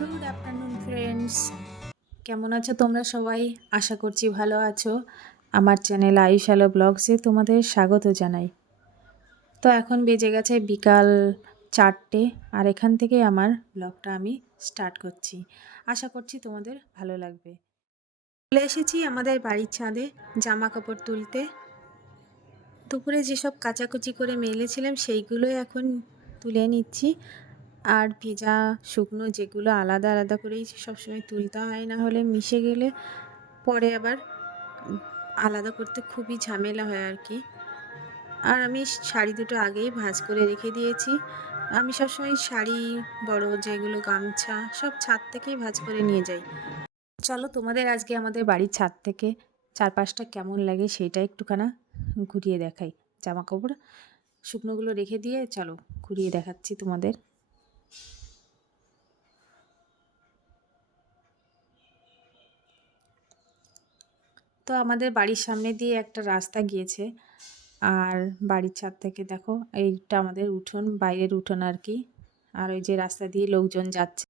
Good afternoon friends কেমন আছো তোমরা সবাই? আশা করছি ভালো আছো। আমার চ্যানেল আয়ুষ আলো ব্লগসে তোমাদের স্বাগত জানাই। তো এখন বেজে গেছে বিকাল চারটে, আর এখান থেকে আমার ব্লগটা আমি স্টার্ট করছি। আশা করছি তোমাদের ভালো লাগবে। চলে এসেছি আমাদের বাড়ির ছাদে জামা কাপড় তুলতে। দুপুরে যেসব কাচাকুচি করে মেলেছিলাম, সেইগুলোই এখন তুলে নিচ্ছি। আর ভেজা শুকনো যেগুলো আলাদা আলাদা করেই সবসময় তুলতে হয়, না হলে মিশে গেলে পরে আবার আলাদা করতে খুবই ঝামেলা হয় আর কি। আর আমি শাড়ি দুটো আগেই ভাঁজ করে রেখে দিয়েছি। আমি সবসময় শাড়ি, বড় যেগুলো গামছা, সব ছাদ থেকেই ভাঁজ করে নিয়ে যাই। চলো তোমাদের আজকে আমাদের বাড়ির ছাদ থেকে চারপাশটা কেমন লাগে সেটা একটুখানা ঘুরিয়ে দেখাই। জামা কাপড় শুকনোগুলো রেখে দিয়ে চলো ঘুরিয়ে দেখাচ্ছি তোমাদের। তো আমাদের বাড়ির সামনে দিয়ে একটা রাস্তা গিয়েছে। আর বাড়ির ছাদ থেকে দেখো, এইটা আমাদের উঠোন, বাইরের উঠোন আর কি। আর ওই যে রাস্তা দিয়ে লোকজন যাচ্ছে।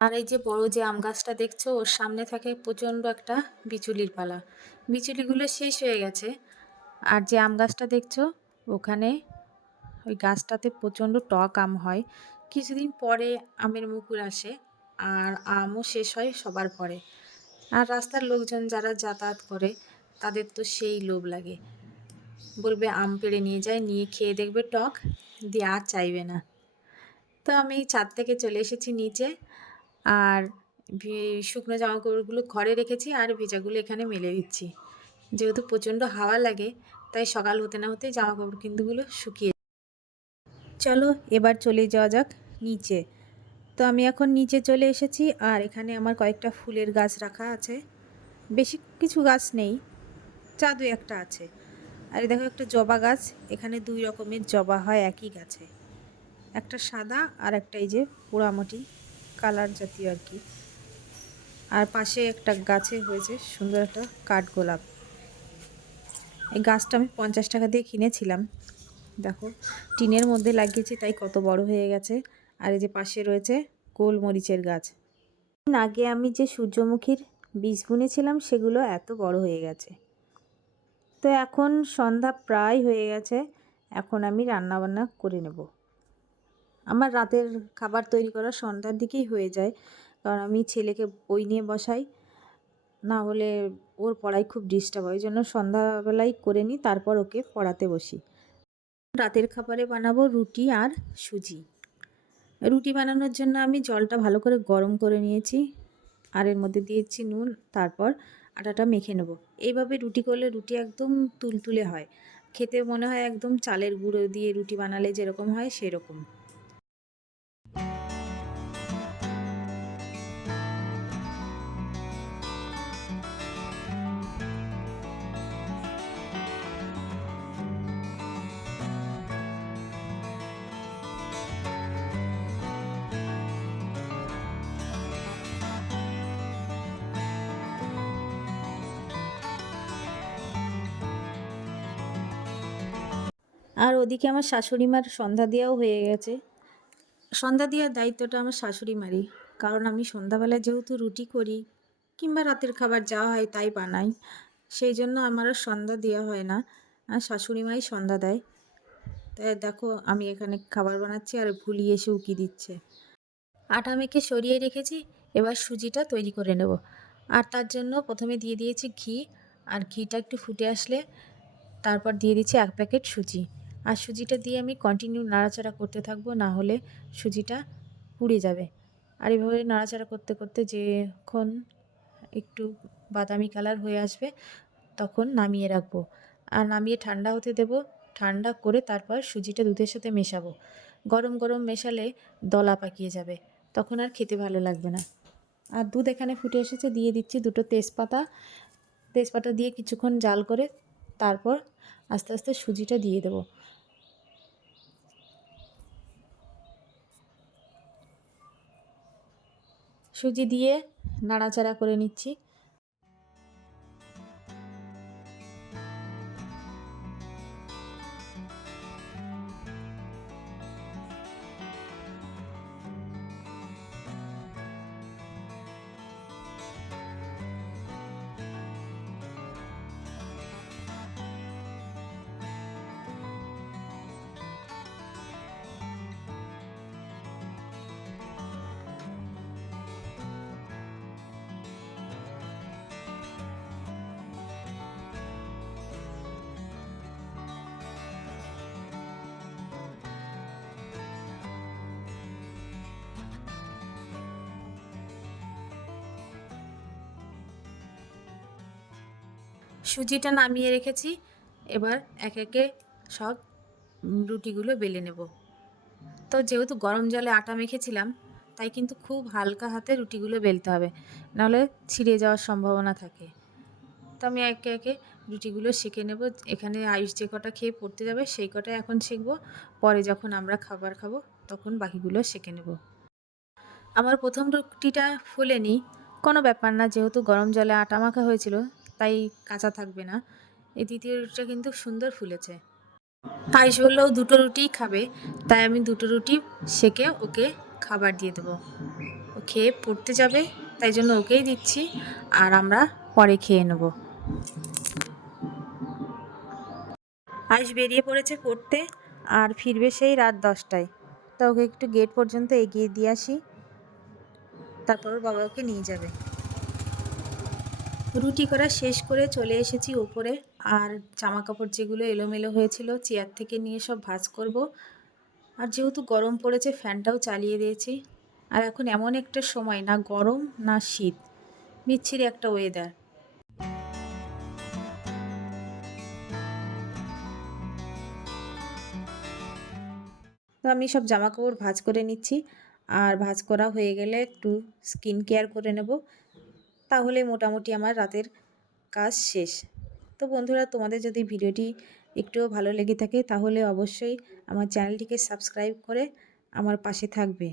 আর এই যে বড় যে আম গাছটা দেখছ, ওর সামনে থাকে প্রচণ্ড একটা বিচুলির পালা। বিচুলিগুলো শেষ হয়ে গেছে। আর যে আম গাছটা দেখছ, ওখানে ওই গাছটাতে প্রচণ্ড টক আম হয়। কিছুদিন পরে আমের মুকুল আসে আর আমও শেষ হয় সবার পরে আর রাস্তার লোকজন যারা যাতায়াত করে, তাদের তো সেই লোভ লাগে। বলবে, আম পেড়ে নিয়ে যায়, নিয়ে খেয়ে দেখবে টক, দিয়ে আর চাইবে না। তো আমি ছাদ থেকে চলে এসেছি নিচে আর শুকনো জামা কাপড়গুলো ঘরে রেখেছি আর ভেজাগুলো এখানে মেলে দিচ্ছি। যেহেতু প্রচণ্ড হাওয়া লাগে, তাই সকাল হতে না হতেই জামা কাপড় কিন্তুগুলো শুকিয়ে চলো, এবার চলে যাওয়া যাক নিচে। তো আমি এখন নিচে চলে এসেছি, আর এখানে আমার কয়েকটা ফুলের গাছ রাখা আছে। বেশি কিছু গাছ নেই চা দুই একটা আছে। আর দেখো একটা জবা গাছ, এখানে দুই রকমের জবা হয় একই গাছে। একটা সাদা আর একটা এই যে পোড়ামাটি, কালার জাতীয় আর কি। আর পাশে একটা গাছে হয়েছে সুন্দর একটা কাঠগোলাপ। এই গাছটা আমি পঞ্চাশ টাকা দিয়ে কিনেছিলাম। দেখো, টিনের মধ্যে লাগিয়েছি, তাই কত বড় হয়ে গেছে। আর এই যে পাশে রয়েছে গোলমরিচের গাছ। আগে আমি যে সূর্যমুখীর বীজ বুনেছিলাম, সেগুলো এত বড় হয়ে গেছে। তো এখন সন্ধ্যা প্রায় হয়ে গেছে, এখন আমি রান্নাবান্না করে নেব। আমার রাতের খাবার তৈরি করা সন্ধ্যার দিকেই হয়ে যায়, কারণ আমি ছেলেকে বই নিয়ে বসাই, না হলে ওর পড়াই খুব ডিস্টার্ব হয়। ওই জন্য সন্ধ্যাবেলাই করে নিই, তারপর ওকে পড়াতে বসি। রাতের খাবারে বানাবো রুটি আর সুজি। রুটি বানানোর জন্য আমি জলটা ভালো করে গরম করে নিয়েছি। আর এর মধ্যে দিয়েছি নুন, তারপর আটাটা মেখে নেব। এইভাবে রুটি করলে রুটি একদম তুলতুলে হয়। খেতে মনে হয় একদম চালের গুঁড়ো দিয়ে রুটি বানালে যেরকম হয় সেরকম। আর ওদিকে আমার শাশুড়ি মার সন্ধ্যা দেওয়াও হয়ে গেছে। সন্ধ্যা দেওয়ার দায়িত্বটা আমার শাশুড়ি মারই কারণ আমি সন্ধ্যাবেলায় যেহেতু রুটি করি, কিংবা রাতের খাবার যা হয় তাই বানাই, সেই জন্য আমার আর সন্ধ্যা দেওয়া হয় না, আর শাশুড়ি মাই সন্ধ্যা দেয়। তাই দেখো, আমি এখানে খাবার বানাচ্ছি আর ভুলি এসে উকি দিচ্ছে। আটা মেখে সরিয়ে রেখেছি, এবার সুজিটা তৈরি করে নেব। আর তার জন্য প্রথমে দিয়ে দিয়েছি ঘি, আর ঘিটা একটু ফুটে আসলে তারপর দিয়ে দিচ্ছি এক প্যাকেট সুজি। আর সুজিটা দিয়ে আমি কন্টিনিউ নাড়াচাড়া করতে থাকব, না হলে সুজিটা পুড়ে যাবে। আর এভাবে নাড়াচাড়া করতে করতে যখন একটু বাদামি কালার হয়ে আসবে, তখন নামিয়ে রাখব। আর নামিয়ে ঠান্ডা হতে দেব, ঠান্ডা করে তারপর সুজিটা দুধের সাথে মেশাবো। গরম গরম মেশালে দলা পাকিয়ে যাবে, তখন আর খেতে ভালো লাগবে না। আর দুধ এখানে ফুটে এসেছে, দিয়ে দিচ্ছি দুটো তেজপাতা। তেজপাতা দিয়ে কিছুক্ষণ জাল করে তারপর আস্তে আস্তে সুজিটা দিয়ে দেবো। সুজি দিয়ে নাড়াচাড়া করে নিচ্ছি। সুজিটা নামিয়ে রেখেছি। এবার এক একে সব রুটিগুলো বেলে নেব। তো যেহেতু গরম জলে আটা মেখেছিলাম, তাই কিন্তু খুব হালকা হাতে রুটিগুলো বেলতে হবে। নাহলে ছিঁড়ে যাওয়ার সম্ভাবনা থাকে। তো আমি একে একে রুটিগুলো সেঁকে নেব। এখানে আয়ুষ যে কটা খেয়ে পড়তে যাবে, সেই কটা এখন শিখব পরে যখন আমরা খাবার খাব, তখন বাকিগুলো সেঁকে নেব। আমার প্রথম রুটিটা ফুলেনি। কোনো ব্যাপার না, যেহেতু গরম জলে আটা মাখা হয়েছিল তাই কাঁচা থাকবে না। এই দ্বিতীয় রুটিটা কিন্তু সুন্দর ফুলেছে। আয়ুষ বললেও দুটো রুটিই খাবে, তাই আমি দুটো রুটি সেকে ওকে খাবার দিয়ে দেবো। ও খেয়ে পড়তে যাবে, তাই জন্য ওকেই দিচ্ছি, আর আমরা পরে খেয়ে নেব। আয়ুষ বেরিয়ে পড়েছে পড়তে, আর ফিরবে সেই রাত দশটায়। তা ওকে একটু গেট পর্যন্ত এগিয়ে দিয়ে আসি, তারপর বাবা ওকে নিয়ে যাবে। রুটি করা শেষ করে চলে এসেছি উপরে। আর জামা কাপড় যেগুলো এলোমেলো হয়েছিল, চেয়ার থেকে নিয়ে সব ভাজ করব। আর যেহেতু গরম পড়েছে, ফ্যানটাও চালিয়ে দিয়েছি। আর এখন এমন একটা সময়, না গরম, না শীত। বিচ্ছিরি একটা ওয়েদার তো আমি সব জামা কাপড় ভাঁজ করে নিচ্ছি। আর ভাঁজ করা হয়ে গেলে একটু স্কিন কেয়ার করে নেব। তাহলে মোটামুটি আমার রাতের কাজ শেষ। তো বন্ধুরা, তোমাদের যদি ভিডিওটি একটুও ভালো লেগে থাকে, তাহলে অবশ্যই আমার চ্যানেলটিকে সাবস্ক্রাইব করে আমার পাশে থাকবে।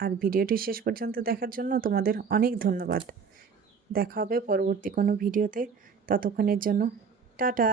আর ভিডিওটি শেষ পর্যন্ত দেখার জন্য তোমাদের অনেক ধন্যবাদ। দেখা হবে পরবর্তী কোনো ভিডিওতে। ততক্ষণের জন্য টাটা।